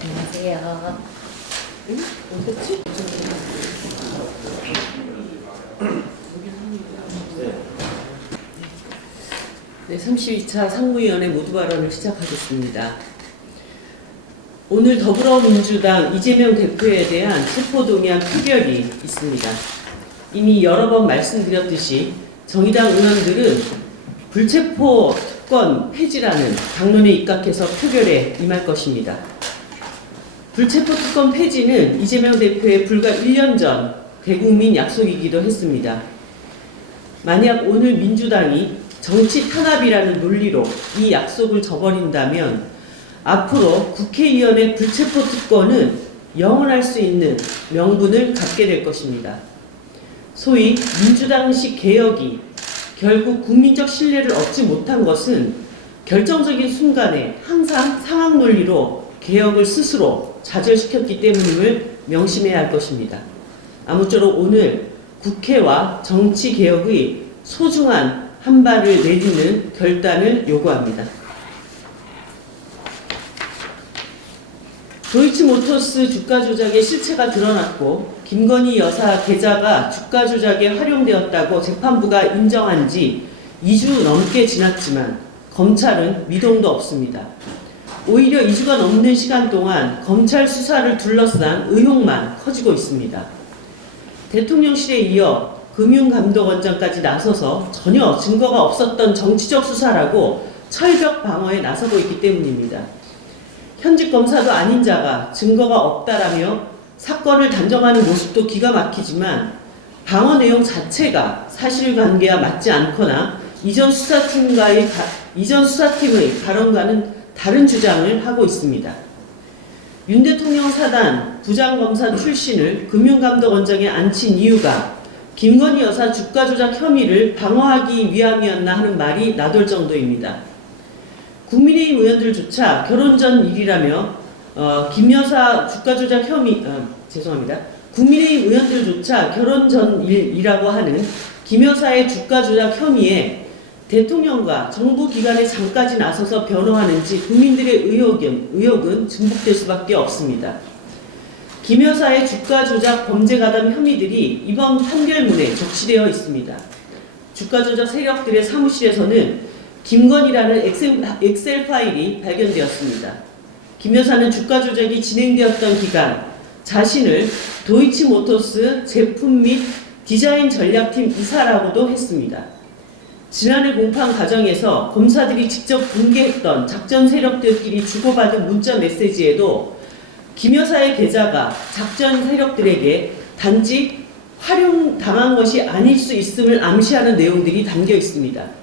안녕하세요. 어딨지? 네, 32차 상무위원회 모두 발언을 시작하겠습니다. 오늘 더불어민주당 이재명 대표에 대한 체포동의안 표결이 있습니다. 이미 여러 번 말씀드렸듯이 정의당 의원들은 불체포 특권 폐지라는 당론에 입각해서 표결에 임할 것입니다. 불체포 특권 폐지는 이재명 대표의 불과 1년 전 대국민 약속이기도 했습니다. 만약 오늘 민주당이 정치 탄압이라는 논리로 이 약속을 저버린다면 앞으로 국회의원의 불체포 특권은 영원할 수 있는 명분을 갖게 될 것입니다. 소위 민주당식 개혁이 결국 국민적 신뢰를 얻지 못한 것은 결정적인 순간에 항상 상황 논리로 개혁을 스스로 좌절시켰기 때문임을 명심해야 할 것입니다. 아무쪼록 오늘 국회와 정치 개혁의 소중한 한 발을 내딛는 결단을 요구합니다. 도이치모터스 주가 조작의 실체가 드러났고 김건희 여사 계좌가 주가 조작에 활용되었다고 재판부가 인정한 지 2주 넘게 지났지만 검찰은 미동도 없습니다. 오히려 2주가 넘는 시간 동안 검찰 수사를 둘러싼 의혹만 커지고 있습니다. 대통령실에 이어 금융감독원장까지 나서서 전혀 증거가 없었던 정치적 수사라고 철벽 방어에 나서고 있기 때문입니다. 현직 검사도 아닌 자가 증거가 없다라며 사건을 단정하는 모습도 기가 막히지만 방어 내용 자체가 사실관계와 맞지 않거나 이전 수사팀의 발언과는 다른 주장을 하고 있습니다. 윤 대통령 사단 부장검사 출신을 금융감독원장에 앉힌 이유가 김건희 여사 주가 조작 혐의를 방어하기 위함이었나 하는 말이 나돌 정도입니다. 국민의힘 의원들조차 결혼 전 일이라며 김 여사 주가 조작 혐의 국민의힘 의원들조차 결혼 전 일이라고 하는 김 여사의 주가 조작 혐의에 대통령과 정부 기관의 장까지 나서서 변호하는지 국민들의 의혹은 증폭될 수밖에 없습니다. 김 여사의 주가 조작 범죄 가담 혐의들이 이번 판결문에 적시되어 있습니다. 주가 조작 세력들의 사무실에서는 김건희라는 엑셀 파일이 발견되었습니다. 김 여사는 주가 조작이 진행되었던 기간 자신을 도이치모터스 제품 및 디자인 전략팀 이사라고도 했습니다. 지난해 공판 과정에서 검사들이 직접 공개했던 작전 세력들끼리 주고받은 문자 메시지에도 김 여사의 계좌가 작전 세력들에게 단지 활용당한 것이 아닐 수 있음을 암시하는 내용들이 담겨 있습니다.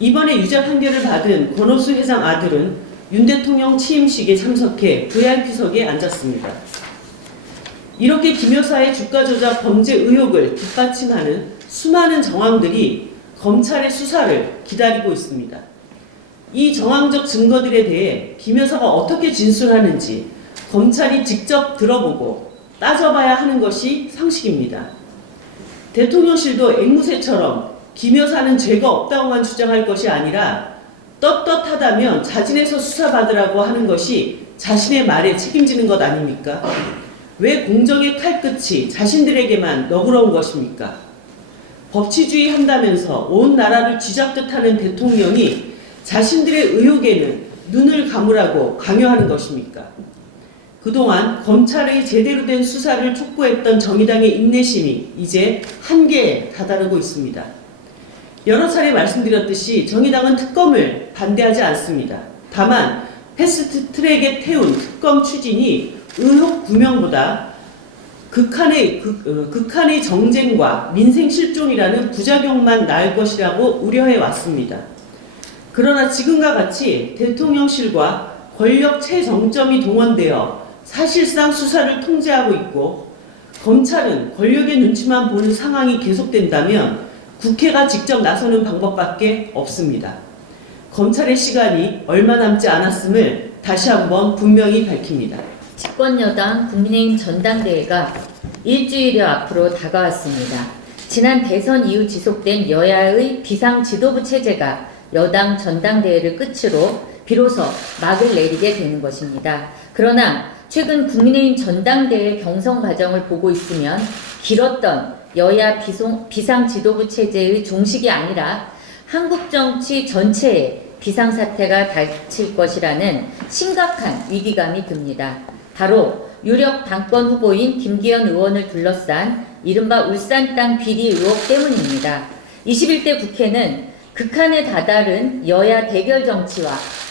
이번에 유죄 판결을 받은 권오수 회장 아들은 윤 대통령 취임식에 참석해 VIP석에 앉았습니다. 이렇게 김 여사의 주가 조작 범죄 의혹을 뒷받침하는 수많은 정황들이 검찰의 수사를 기다리고 있습니다. 이 정황적 증거들에 대해 김 여사가 어떻게 진술하는지 검찰이 직접 들어보고 따져봐야 하는 것이 상식입니다. 대통령실도 앵무새처럼 김 여사는 죄가 없다고만 주장할 것이 아니라 떳떳하다면 자진해서 수사받으라고 하는 것이 자신의 말에 책임지는 것 아닙니까? 왜 공정의 칼끝이 자신들에게만 너그러운 것입니까? 법치주의 한다면서 온 나라를 쥐잡듯 하는 대통령이 자신들의 의혹에는 눈을 감으라고 강요하는 것입니까? 그동안 검찰의 제대로 된 수사를 촉구했던 정의당의 인내심이 이제 한계에 다다르고 있습니다. 여러 차례 말씀드렸듯이 정의당은 특검을 반대하지 않습니다. 다만 패스트트랙에 태운 특검 추진이 의혹 규명보다 극한의 정쟁과 민생 실종이라는 부작용만 낳을 것이라고 우려해 왔습니다. 그러나 지금과 같이 대통령실과 권력 최정점이 동원되어 사실상 수사를 통제하고 있고 검찰은 권력의 눈치만 보는 상황이 계속된다면 국회가 직접 나서는 방법밖에 없습니다. 검찰의 시간이 얼마 남지 않았음을 다시 한번 분명히 밝힙니다. 집권여당 국민의힘 전당대회가 일주일여 앞으로 다가왔습니다. 지난 대선 이후 지속된 여야의 비상 지도부 체제가 여당 전당대회를 끝으로 비로소 막을 내리게 되는 것입니다. 그러나 최근 국민의힘 전당대회 경선 과정을 보고 있으면 길었던 여야 비상 지도부 체제의 종식이 아니라 한국 정치 전체에 비상사태가 닥칠 것이라는 심각한 위기감이 듭니다. 바로 유력 당권 후보인 김기현 의원을 둘러싼 이른바 울산 땅 비리 의혹 때문입니다. 21대 국회는 극한에 다다른 여야 대결 정치와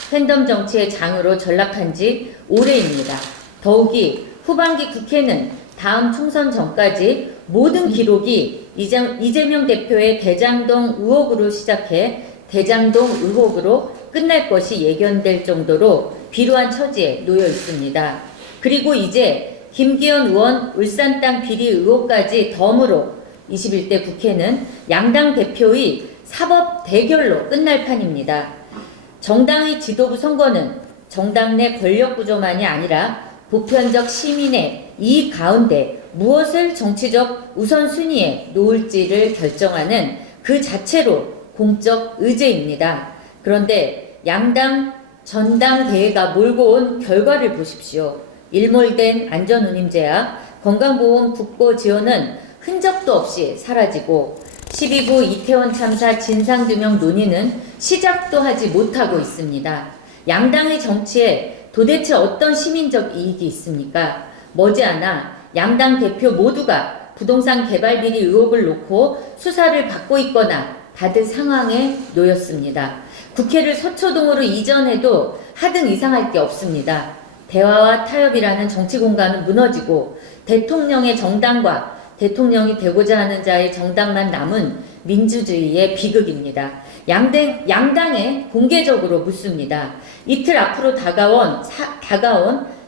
팬덤 정치의 장으로 전락한 지 오래입니다. 더욱이 후반기 국회는 다음 총선 전까지 모든 기록이 이재명 대표의 대장동 의혹으로 시작해 대장동 의혹으로 끝날 것이 예견될 정도로 비루한 처지에 놓여 있습니다. 그리고 이제 김기현 의원 울산 땅 비리 의혹까지 덤으로 21대 국회는 양당 대표의 사법 대결로 끝날 판입니다. 정당의 지도부 선거는 정당 내 권력 구조만이 아니라 보편적 시민의 이익 가운데 무엇을 정치적 우선순위에 놓을지를 결정하는 그 자체로 공적 의제입니다. 그런데 양당 전당대회가 몰고 온 결과를 보십시오. 일몰된 안전운임제약, 건강보험 국고 지원은 흔적도 없이 사라지고 12구 이태원 참사 진상규명 논의는 시작도 하지 못하고 있습니다. 양당의 정치에 도대체 어떤 시민적 이익이 있습니까? 머지않아 양당 대표 모두가 부동산 개발 비리 의혹을 놓고 수사를 받고 있거나 받을 상황에 놓였습니다. 국회를 서초동으로 이전해도 하등 이상할 게 없습니다. 대화와 타협이라는 정치 공간은 무너지고 대통령의 정당과 대통령이 되고자 하는 자의 정당만 남은 민주주의의 비극입니다. 양당에 공개적으로 묻습니다. 이틀 앞으로 다가온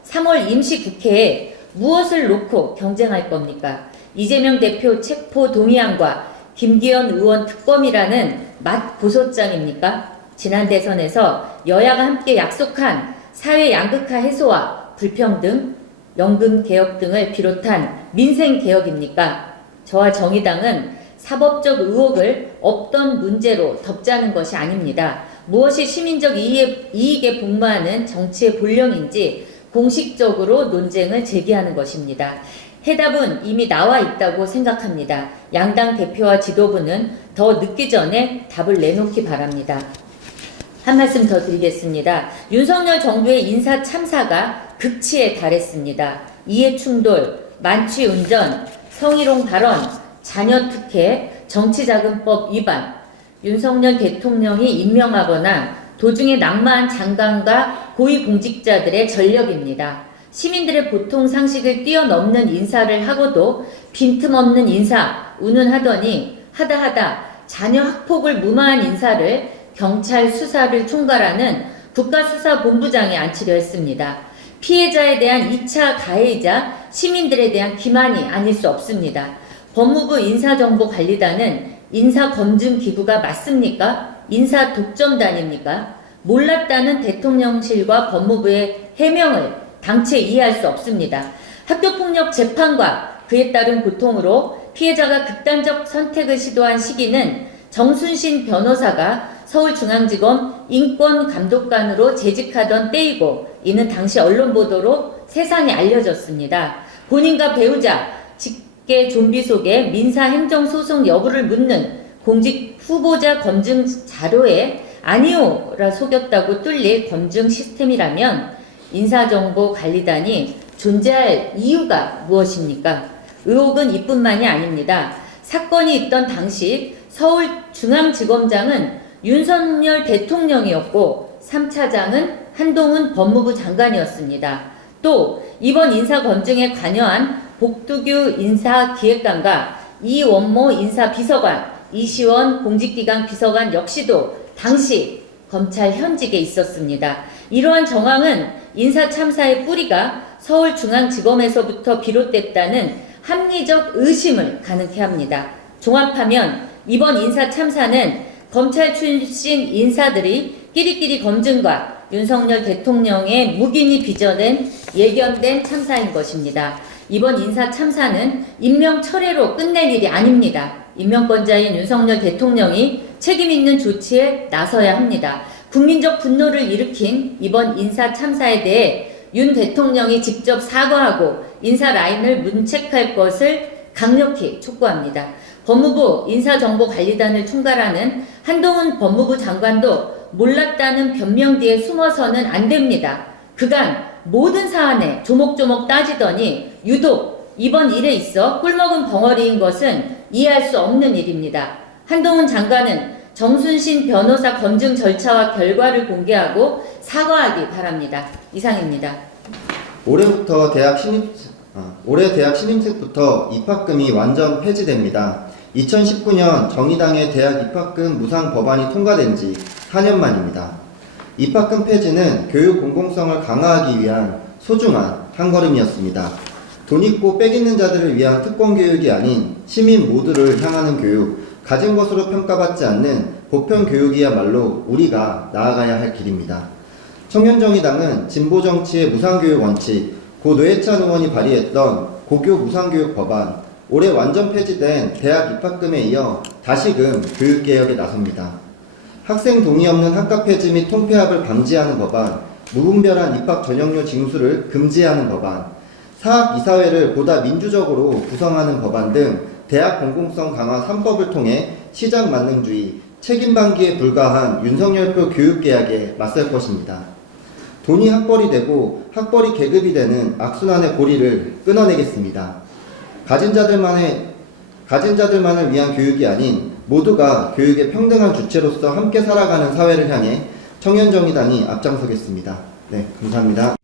3월 임시국회에 무엇을 놓고 경쟁할 겁니까? 이재명 대표 체포 동의안과 김기현 의원 특검이라는 맛보소장입니까? 지난 대선에서 여야가 함께 약속한 사회 양극화 해소와 불평등, 연금 개혁 등을 비롯한 민생 개혁입니까? 저와 정의당은 사법적 의혹을 없던 문제로 덮자는 것이 아닙니다. 무엇이 시민적 이익에 복무하는 정치의 본령인지 공식적으로 논쟁을 제기하는 것입니다. 해답은 이미 나와 있다고 생각합니다. 양당 대표와 지도부는 더 늦기 전에 답을 내놓기 바랍니다. 한 말씀 더 드리겠습니다. 윤석열 정부의 인사 참사가 극치에 달했습니다. 이해충돌, 만취운전, 성희롱 발언, 자녀특혜, 정치자금법 위반, 윤석열 대통령이 임명하거나 도중에 낙마한 장관과 고위공직자들의 전력입니다. 시민들의 보통 상식을 뛰어넘는 인사를 하고도 빈틈없는 인사 운운하더니 하다하다 자녀 학폭을 무마한 인사를 경찰 수사를 총괄하는 국가수사본부장에 앉히려 했습니다. 피해자에 대한 2차 가해이자 시민들에 대한 기만이 아닐 수 없습니다. 법무부 인사정보관리단은 인사검증기구가 맞습니까? 인사독점단입니까? 몰랐다는 대통령실과 법무부의 해명을 당체 이해할 수 없습니다. 학교폭력 재판과 그에 따른 고통으로 피해자가 극단적 선택을 시도한 시기는 정순신 변호사가 서울중앙지검 인권감독관으로 재직하던 때이고 이는 당시 언론 보도로 세상에 알려졌습니다. 본인과 배우자, 직계 좀비 속에 민사행정소송 여부를 묻는 공직 후보자 검증 자료에 아니오라 속였다고 뚫릴 검증 시스템이라면 인사정보관리단이 존재할 이유가 무엇입니까? 의혹은 이뿐만이 아닙니다. 사건이 있던 당시 서울중앙지검장은 윤석열 대통령이었고 3차장은 한동훈 법무부 장관이었습니다. 또 이번 인사검증에 관여한 복두규 인사기획관과 이원모 인사비서관, 이시원 공직기강 비서관 역시도 당시 검찰 현직에 있었습니다. 이러한 정황은 인사참사의 뿌리가 서울중앙지검에서부터 비롯됐다는 합리적 의심을 가능케 합니다. 종합하면 이번 인사참사는 검찰 출신 인사들이 끼리끼리 검증과 윤석열 대통령의 묵인이 빚어낸 예견된 참사인 것입니다. 이번 인사 참사는 임명 철회로 끝낼 일이 아닙니다. 임명권자인 윤석열 대통령이 책임 있는 조치에 나서야 합니다. 국민적 분노를 일으킨 이번 인사 참사에 대해 윤 대통령이 직접 사과하고 인사 라인을 문책할 것을 강력히 촉구합니다. 법무부 인사정보관리단을 총괄하는 한동훈 법무부 장관도 몰랐다는 변명 뒤에 숨어서는 안 됩니다. 그간 모든 사안에 조목조목 따지더니 유독 이번 일에 있어 꿀먹은 벙어리인 것은 이해할 수 없는 일입니다. 한동훈 장관은 정순신 변호사 검증 절차와 결과를 공개하고 사과하기 바랍니다. 이상입니다. 올해 대학 신입생부터 입학금이 완전 폐지됩니다. 2019년 정의당의 대학 입학금 무상 법안이 통과된 지 4년 만입니다. 입학금 폐지는 교육 공공성을 강화하기 위한 소중한 한걸음이었습니다. 돈 있고 빽 있는 자들을 위한 특권 교육이 아닌 시민 모두를 향하는 교육, 가진 것으로 평가받지 않는 보편 교육이야말로 우리가 나아가야 할 길입니다. 청년정의당은 진보정치의 무상교육 원칙, 고 노회찬 의원이 발의했던 고교 무상교육 법안, 올해 완전 폐지된 대학 입학금에 이어 다시금 교육개혁에 나섭니다. 학생 동의 없는 학과 폐지 및 통폐합을 방지하는 법안, 무분별한 입학 전형료 징수를 금지하는 법안, 사학이사회를 보다 민주적으로 구성하는 법안 등 대학 공공성 강화 3법을 통해 시장 만능주의, 책임방기에 불과한 윤석열표 교육개혁에 맞설 것입니다. 돈이 학벌이 되고 학벌이 계급이 되는 악순환의 고리를 끊어내겠습니다. 가진 자들만을 위한 교육이 아닌 모두가 교육의 평등한 주체로서 함께 살아가는 사회를 향해 청년정의당이 앞장서겠습니다. 네, 감사합니다.